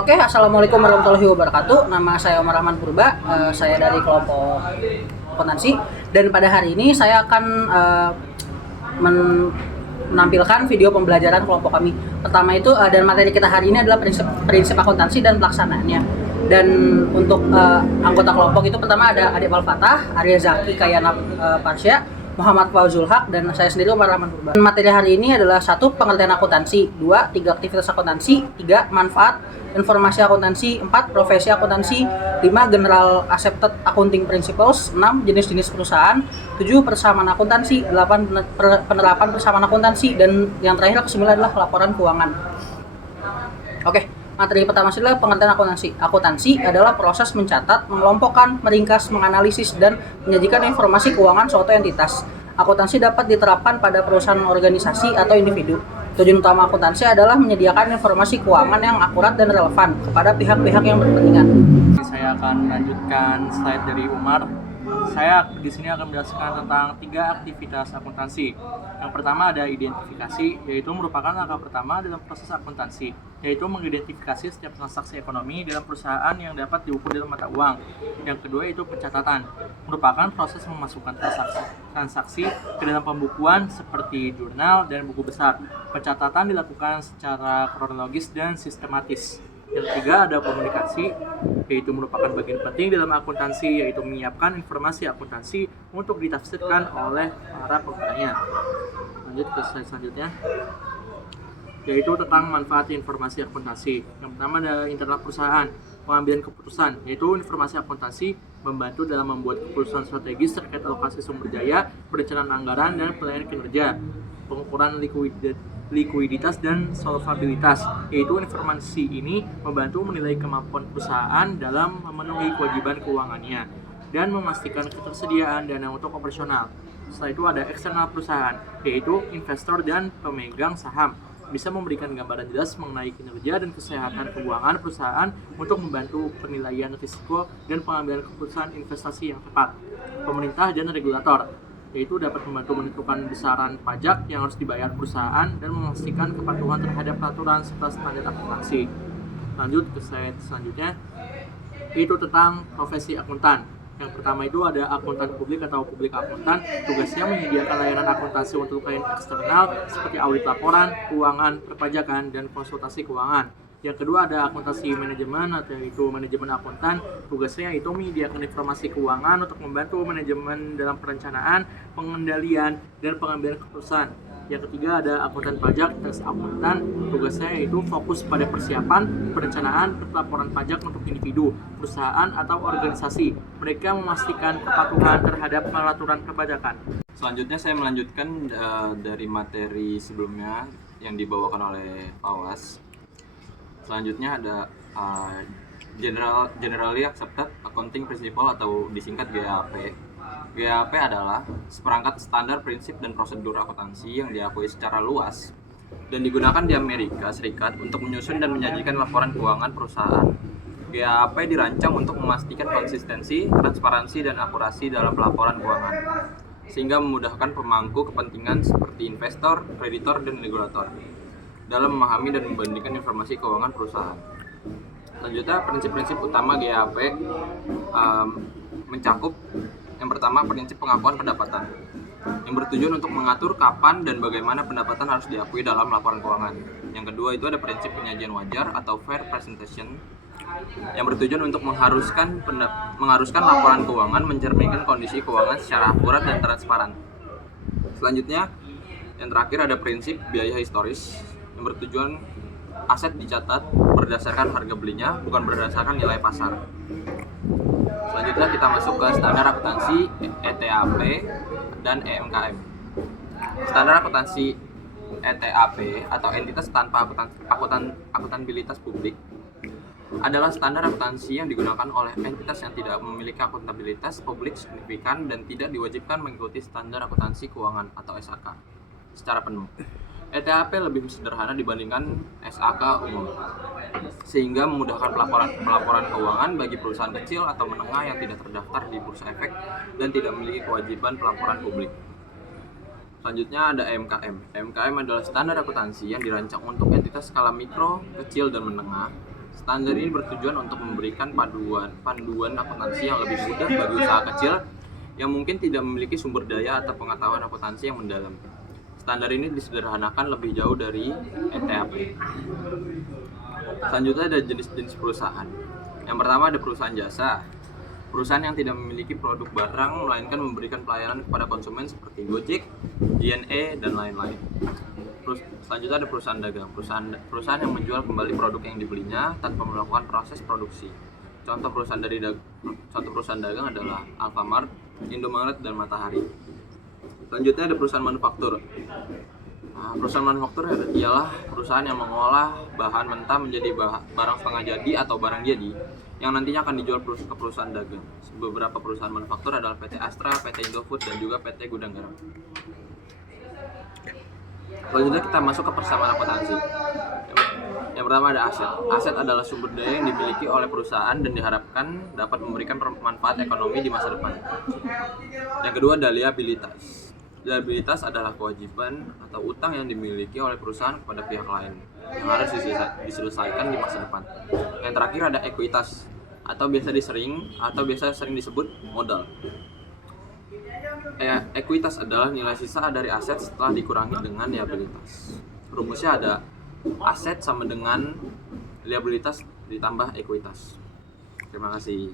Oke, assalamualaikum warahmatullahi wabarakatuh. Nama saya Omar Rahman Purba. Saya dari kelompok akuntansi. Dan pada hari ini saya akan menampilkan video pembelajaran kelompok kami. Pertama itu dan materi kita hari ini adalah prinsip akuntansi dan pelaksanaannya. Dan untuk anggota kelompok itu pertama ada Adik Falfatah, Arya Zaki, Kayana Parsya, Muhammad Fauzul Haq, dan saya sendiri Umar Rahman Purba. Materi hari ini adalah 1. Pengertian akuntansi, 2. 3. Aktivitas akuntansi, 3. Manfaat informasi akuntansi, 4. Profesi akuntansi, 5. General Accepted Accounting Principles, 6. Jenis-jenis perusahaan, 7. Persamaan akuntansi, 8. Penerapan persamaan akuntansi, dan yang terakhir ke-9 adalah laporan keuangan. Oke. Materi pertama adalah pengertian akuntansi. Akuntansi adalah proses mencatat, mengelompokkan, meringkas, menganalisis, dan menyajikan informasi keuangan suatu entitas. Akuntansi dapat diterapkan pada perusahaan, organisasi, atau individu. Tujuan utama akuntansi adalah menyediakan informasi keuangan yang akurat dan relevan kepada pihak-pihak yang berkepentingan. Saya akan melanjutkan slide dari Umar. Saya di sini akan menjelaskan tentang 3 aktivitas akuntansi. Yang pertama ada identifikasi, yaitu merupakan langkah pertama dalam proses akuntansi, yaitu mengidentifikasi setiap transaksi ekonomi dalam perusahaan yang dapat diukur dalam mata uang. Yang kedua itu pencatatan, merupakan proses memasukkan transaksi ke dalam pembukuan seperti jurnal dan buku besar. Pencatatan dilakukan secara kronologis dan sistematis. Yang ketiga ada komunikasi, yaitu merupakan bagian penting dalam akuntansi, yaitu menyiapkan informasi akuntansi untuk ditafsirkan oleh para penggunanya. Lanjut ke slide selanjutnya, yaitu tentang manfaat informasi akuntansi. Yang pertama ada internal perusahaan, pengambilan keputusan, yaitu informasi akuntansi membantu dalam membuat keputusan strategis terkait alokasi sumber daya, perencanaan anggaran, dan penilaian kinerja. Pengukuran likuiditas dan solvabilitas, yaitu informasi ini membantu menilai kemampuan perusahaan dalam memenuhi kewajiban keuangannya dan memastikan ketersediaan dana untuk operasional. Setelah itu ada eksternal perusahaan, yaitu investor dan pemegang saham, bisa memberikan gambaran jelas mengenai kinerja dan kesehatan keuangan perusahaan untuk membantu penilaian risiko dan pengambilan keputusan investasi yang tepat. Pemerintah dan regulator, yaitu dapat membantu menentukan besaran pajak yang harus dibayar perusahaan dan memastikan kepatuhan terhadap peraturan serta standar akuntansi. Lanjut ke slide selanjutnya, itu tentang profesi akuntan. Yang pertama itu ada akuntan publik atau publik akuntan. Tugasnya menyediakan layanan akuntansi untuk klien eksternal seperti audit laporan, keuangan, perpajakan, dan konsultasi keuangan. Yang kedua ada akuntansi manajemen, atau yaitu manajemen akuntan. Tugasnya itu menyediakan informasi keuangan untuk membantu manajemen dalam perencanaan, pengendalian, dan pengambilan keputusan. Yang ketiga ada akuntan pajak, tes akuntan. Tugasnya yaitu fokus pada persiapan, perencanaan, laporan pajak untuk individu, perusahaan, atau organisasi. Mereka memastikan kepatuhan terhadap peraturan perpajakan. Selanjutnya saya melanjutkan dari materi sebelumnya yang dibawakan oleh Fawas. Selanjutnya ada Generally Accepted Accounting Principle atau disingkat GAAP. GAAP adalah seperangkat standar prinsip dan prosedur akuntansi yang diakui secara luas dan digunakan di Amerika Serikat untuk menyusun dan menyajikan laporan keuangan perusahaan. GAAP dirancang untuk memastikan konsistensi, transparansi, dan akurasi dalam pelaporan keuangan, sehingga memudahkan pemangku kepentingan seperti investor, kreditor, dan regulator dalam memahami dan membandingkan informasi keuangan perusahaan. Selanjutnya, prinsip-prinsip utama GAAP mencakup yang pertama, prinsip pengakuan pendapatan yang bertujuan untuk mengatur kapan dan bagaimana pendapatan harus diakui dalam laporan keuangan. Yang kedua itu ada prinsip penyajian wajar atau fair presentation yang bertujuan untuk mengharuskan laporan keuangan mencerminkan kondisi keuangan secara akurat dan transparan. Selanjutnya, yang terakhir ada prinsip biaya historis yang bertujuan aset dicatat berdasarkan harga belinya, bukan berdasarkan nilai pasar. Selanjutnya kita masuk ke standar akuntansi ETAP dan EMKM. Standar akuntansi ETAP atau entitas tanpa akuntabilitas publik adalah standar akuntansi yang digunakan oleh entitas yang tidak memiliki akuntabilitas publik signifikan dan tidak diwajibkan mengikuti standar akuntansi keuangan atau SAK secara penuh. ETAP lebih sederhana dibandingkan SAK umum, sehingga memudahkan pelaporan keuangan bagi perusahaan kecil atau menengah yang tidak terdaftar di Bursa Efek dan tidak memiliki kewajiban pelaporan publik. Selanjutnya ada EMKM. EMKM adalah standar akuntansi yang dirancang untuk entitas skala mikro, kecil, dan menengah, Standar ini bertujuan untuk memberikan panduan akuntansi yang lebih mudah bagi usaha kecil yang mungkin tidak memiliki sumber daya atau pengetahuan akuntansi yang mendalam. Standar ini disederhanakan lebih jauh dari ETAP. Selanjutnya ada jenis-jenis perusahaan. Yang pertama ada perusahaan jasa. Perusahaan yang tidak memiliki produk barang melainkan memberikan pelayanan kepada konsumen seperti Gojek, JNE, dan lain-lain. Selanjutnya ada perusahaan dagang. Perusahaan yang menjual kembali produk yang dibelinya tanpa melakukan proses produksi. Contoh perusahaan dagang adalah Alfamart, Indomaret, dan Matahari. Selanjutnya ada perusahaan manufaktur. Perusahaan manufaktur ialah perusahaan yang mengolah bahan mentah menjadi barang setengah jadi atau barang jadi yang nantinya akan dijual ke perusahaan dagang. Beberapa perusahaan manufaktur adalah PT Astra, PT Indofood, dan juga PT Gudang Garam. Selanjutnya kita masuk ke persamaan akuntansi. Yang pertama ada aset. Aset adalah sumber daya yang dimiliki oleh perusahaan dan diharapkan dapat memberikan manfaat ekonomi di masa depan. Yang kedua ada liabilitas. Liabilitas adalah kewajiban atau utang yang dimiliki oleh perusahaan kepada pihak lain yang harus diselesaikan di masa depan. Yang terakhir ada ekuitas atau biasa sering disebut modal. Ekuitas adalah nilai sisa dari aset setelah dikurangi dengan liabilitas. Rumusnya ada aset sama dengan liabilitas ditambah ekuitas. Terima kasih.